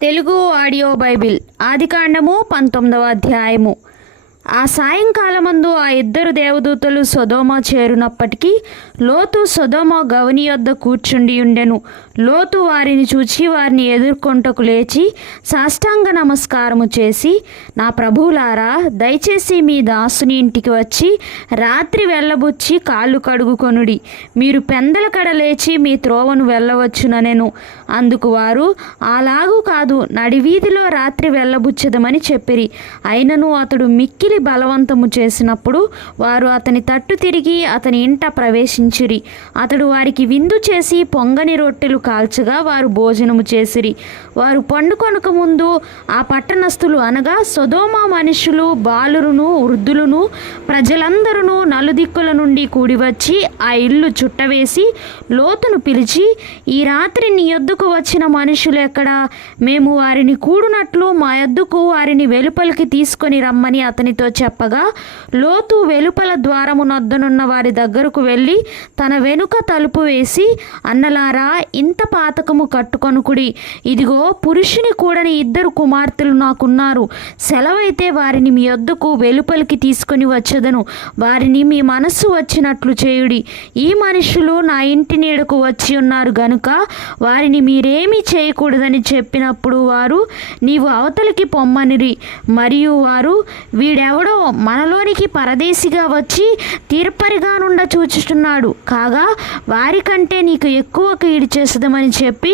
Telugu audio Bible ఆదికాండము పంతొమ్మిదవ అధ్యాయము. ఆ సాయంకాలమందు ఆ ఇద్దరు దేవదూతలు సొదోమ చేరునప్పటికీ లోతు సొదోమ గవని యొద్ద కూర్చుండి ఉండెను. లోతు వారిని చూచి వారిని ఎదుర్కొంటకు లేచి సాష్టాంగ నమస్కారము చేసి నా ప్రభువులారా దయచేసి మీ దాసుని ఇంటికి వచ్చి రాత్రి వెళ్ళబుచ్చి కాళ్ళు కడుగుకొనుడి. మీరు పెందల కడ లేచి మీ త్రోవను వెళ్ళవచ్చుననెను. అందుకు వారు అలాగూ కాదు నడివీధిలో రాత్రి వెళ్ళబుచ్చదమని చెప్పిరి. అయినను అతడు మిక్కిలి బలవంతము చేసినప్పుడు వారు అతని తట్టు తిరిగి అతని ఇంట ప్రవేశించిరి. అతడు వారికి విందు చేసి పొంగని రొట్టెలు కాల్చగా వారు భోజనము చేసిరి. వారు పండుకొనక ముందు ఆ పట్టణస్థులు అనగా సొదోమ మనుషులు బాలురును వృద్ధులను ప్రజలందరూ నలుదిక్కుల నుండి కూడి వచ్చి ఆ ఇల్లు చుట్టవేసి లోతును పిలిచి ఈ రాత్రి నీ యొద్దకు వచ్చిన మనుషులు ఎక్కడా? మేము వారిని కూడునట్లు మా యొద్దకు వారిని వెలుపలికి తీసుకొని రమ్మని అతనితో చెప్పగా లోతు వెలుపల ద్వారమునొద్దనున్న వారి దగ్గరకు వెళ్ళి తన వెనుక తలుపు వేసి అన్నలారా ఇంత పాతకము కట్టుకొనుకుడి ఇదిగో పురుషుని కూడని ఇద్దరు కుమార్తెలు నాకున్నారు. సెలవైతే వారిని మీ యొద్దకు వెలుపలికి తీసుకొని వచ్చేదను. వారిని మీ మనస్సు వచ్చినట్లు చేయుడి. ఈ మనుషులు నా ఇంటి నీడకు వచ్చి ఉన్నారు గనుక వారిని మీరేమీ చేయకూడదని చెప్పినప్పుడు వారు నీవు అవతలికి పొమ్మనిరి. మరియు వారు ఎవడో మనలోనికి పరదేశిగా వచ్చి తీర్పరిగా నుండ చూచుచున్నాడు. కాగా వారికంటే నీకు ఎక్కువ కీడు చేసదమని చెప్పి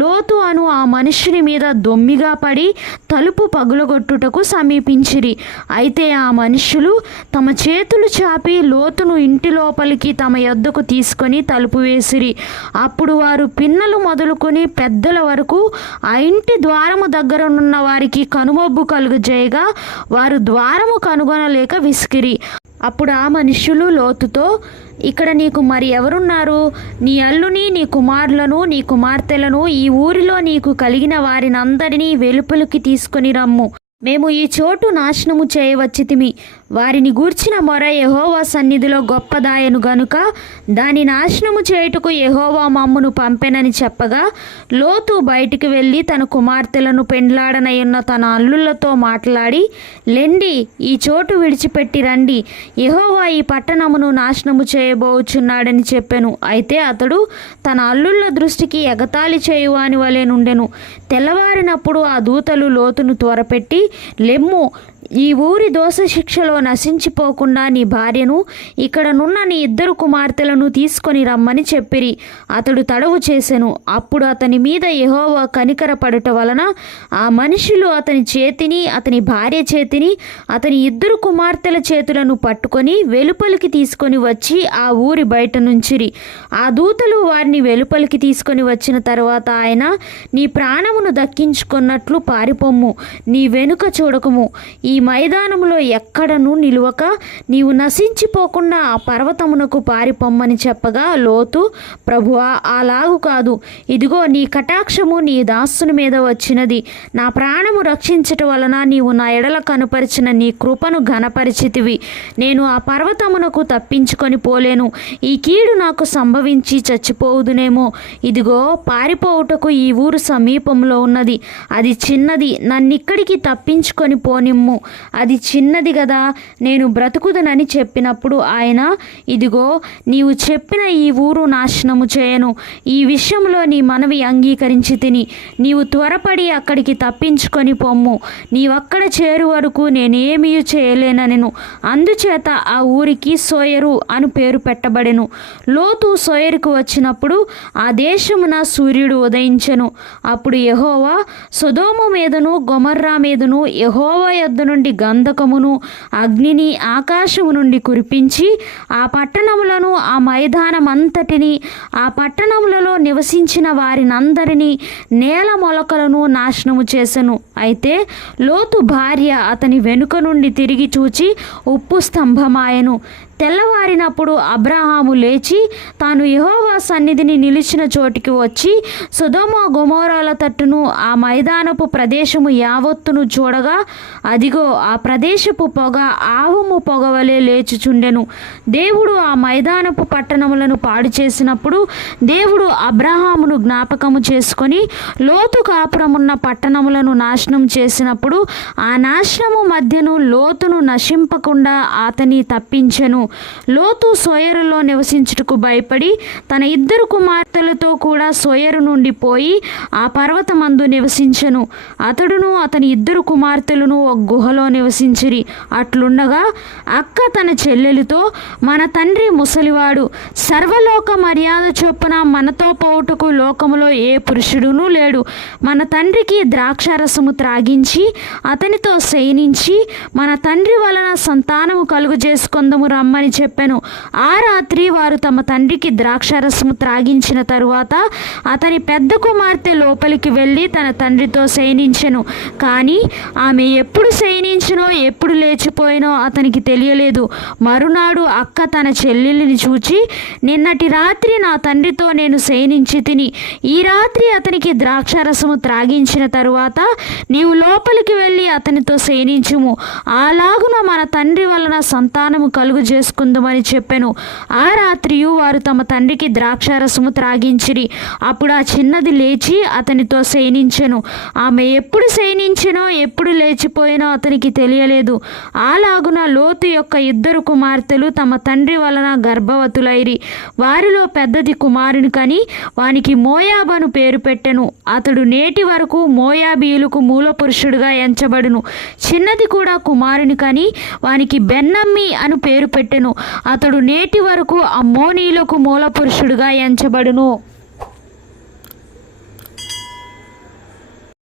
లోతు అను ఆ మనుషుని మీద దొమ్మిగా పడి తలుపు పగులగొట్టుటకు సమీపించిరి. అయితే ఆ మనుషులు తమ చేతులు చాపి లోతును ఇంటి లోపలికి తమ యొద్దకు తీసుకొని తలుపు వేసిరి. అప్పుడు వారు పిన్నలు మొదలుకొని పెద్దల వరకు ఆ ఇంటి ద్వారము దగ్గరనున్న వారికి కనుమొబ్బు కలుగజేయగా వారు ద్వారము కనుగొనలేక విసికిరి. అప్పుడు ఆ మనుష్యులు లోతుతో ఇక్కడ నీకు మరి ఎవరున్నారు? నీ అల్లుని నీ కుమారులను నీ కుమార్తెలను ఈ ఊరిలో నీకు కలిగిన వారినందరినీ వెలుపలికి తీసుకొని రమ్ము. మేము ఈ చోటు నాశనము చేయవచ్చితిమి. వారిని గూర్చిన మొర యహోవా సన్నిధిలో గొప్పదాయను గనుక దాని నాశనము చేయుటకు యహోవా మమ్మును పంపెనని చెప్పగా లోతు బయటికి వెళ్ళి తన కుమార్తెలను పెండ్లాడనయున్న తన అల్లుళ్ళతో మాట్లాడి లెండి ఈ చోటు విడిచిపెట్టి రండి. యహోవా ఈ పట్టణమును నాశనము చేయబోచున్నాడని చెప్పెను. అయితే అతడు తన అల్లుళ్ళ దృష్టికి ఎగతాళి చేయువాని వలె నుండెను. తెల్లవారినప్పుడు ఆ దూతలు లోతును త్వరపెట్టి لموا. ఈ ఊరి దోష శిక్షలో నశించిపోకుండా నీ భార్యను ఇక్కడనున్న నీ ఇద్దరు కుమార్తెలను తీసుకొని రమ్మని చెప్పిరి. అతడు తడవు చేసెను. అప్పుడు అతని మీద యెహోవా కనికరపడుట వలన ఆ మనుషులు అతని చేతిని అతని భార్య చేతిని అతని ఇద్దరు కుమార్తెల చేతులను పట్టుకొని వెలుపలికి తీసుకొని వచ్చి ఆ ఊరి బయట నుంచిరి. ఆ దూతలు వారిని వెలుపలికి తీసుకొని వచ్చిన తర్వాత ఆయన నీ ప్రాణమును దక్కించుకున్నట్లు పారిపోమ్ము. నీ వెనుక చూడకము. ఈ మైదానములో ఎక్కడను నిలువక నీవు నశించిపోకుండా ఆ పర్వతమునకు పారిపొమ్మని చెప్పగా లోతు ప్రభువా అలాగు కాదు. ఇదిగో నీ కటాక్షము నీ దాసుని మీద వచ్చినది. నా ప్రాణము రక్షించటం వలన నీవు నా ఎడల కనుపరిచిన నీ కృపను ఘనపరిచితివి. నేను ఆ పర్వతమునకు తప్పించుకొని పోలేను. ఈ కీడు నాకు సంభవించి చచ్చిపోవుదునేమో. ఇదిగో పారిపోవుటకు ఈ ఊరు సమీపంలో ఉన్నది. అది చిన్నది. నన్నిక్కడికి తప్పించుకొని పోనిమ్ము. అది చిన్నది కదా నేను బ్రతుకుదనని చెప్పినప్పుడు ఆయన ఇదిగో నీవు చెప్పిన ఈ ఊరు నాశనము చేయను. ఈ విషయంలో నీ మనవి అంగీకరించి తిని నీవు త్వరపడి అక్కడికి తప్పించుకొని పొమ్ము. నీవక్కడ చేరు వరకు నేనేమీ చేయలేననెను. అందుచేత ఆ ఊరికి సోయరు అని పేరు పెట్టబడెను. లోతు సోయరుకు వచ్చినప్పుడు ఆ దేశమున సూర్యుడు ఉదయించెను. అప్పుడు యహోవా సొదోము మీదను గొమర్రా మీదను యహోవా యొద్ద నుండి గంధకమును అగ్నిని ఆకాశము నుండి కురిపించి ఆ పట్టణములను ఆ మైదానమంతటిని ఆ పట్టణములలో నివసించిన వారినందరినీ నేల మొలకలను నాశనము చేసెను. అయితే లోతు భార్య అతని వెనుక నుండి తిరిగి చూచి ఉప్పు స్తంభమాయను. తెల్లవారినప్పుడు అబ్రహాము లేచి తాను యహోవా సన్నిధిని నిలిచిన చోటికి వచ్చి సుధోమ గుమోరాల తట్టును ఆ మైదానపు ప్రదేశము యావత్తును చూడగా అదిగో ఆ ప్రదేశపు పొగ ఆవము పొగవలే లేచుచుండెను. దేవుడు ఆ మైదానపు పట్టణములను పాడు చేసినప్పుడు దేవుడు అబ్రహామును జ్ఞాపకము చేసుకొని లోతు కాపురమున్న పట్టణములను నాశనం చేసినప్పుడు ఆ నాశనము మధ్యను లోతును నశింపకుండా అతని తప్పించెను. లోతు సోయరులో నివసించుటకు భయపడి తన ఇద్దరు కుమార్తెలతో కూడా సోయరు నుండి పోయి ఆ పర్వతమందు నివసించెను. అతడును అతని ఇద్దరు కుమార్తెలను ఒక గుహలో నివసించిరి. అట్లుండగా అక్క తన చెల్లెలితో మన తండ్రి ముసలివాడు సర్వలోక మర్యాద చొప్పున మనతో పోవుటకు లోకములో ఏ పురుషుడునూ లేడు. మన తండ్రికి ద్రాక్షారసము త్రాగించి అతనితో శయనించి మన తండ్రి వలన సంతానము కలుగు చేసుకొందము రమ్మని చెప్పాను. ఆ రాత్రి వారు తమ తండ్రికి ద్రాక్షారసము త్రాగించిన తరువాత అతని పెద్ద కుమార్తె లోపలికి వెళ్ళి తన తండ్రితో శయనించెను. కానీ ఆమె ఎప్పుడు శయనించినో ఎప్పుడు లేచిపోయినో అతనికి తెలియలేదు. మరునాడు అక్క తన చెల్లెలిని చూచి నిన్నటి రాత్రి నా తండ్రితో నేను శయనించి తిని ఈ రాత్రి అతనికి ద్రాక్షారసము త్రాగించిన తరువాత నీవు లోపలికి వెళ్ళి అతనితో శయనించుము. అలాగున మన తండ్రి వలన సంతానము కలుగు చేసుకుందామని చెప్పాను. ఆ రాత్రియు వారు తమ తండ్రికి ద్రాక్షారసము త్రాగించిరి. అప్పుడు ఆ చిన్నది లేచి అతనితో శయనించెను. ఆమె ఎప్పుడు శయనించెనో ఎప్పుడు లేచిపోయినో అతనికి తెలియలేదు. అలాగున లోతు యొక్క ఇద్దరు కుమార్తెలు తమ తండ్రి వలన గర్భవతులైరి. వారిలో పెద్దది కుమారుని కని వానికి మోయాబను పేరు పెట్టెను. అతడు నేటి వరకు మోయాబీయులకు మూల పురుషుడుగా ఎంచబడును. చిన్నది కూడా కుమారుని కని వానికి బెన్నమ్మి అను పేరు పెట్టెను అతడు నేటి వరకు అమ్మోనీలకు మూల పురుషుడుగా ఎంచబడును.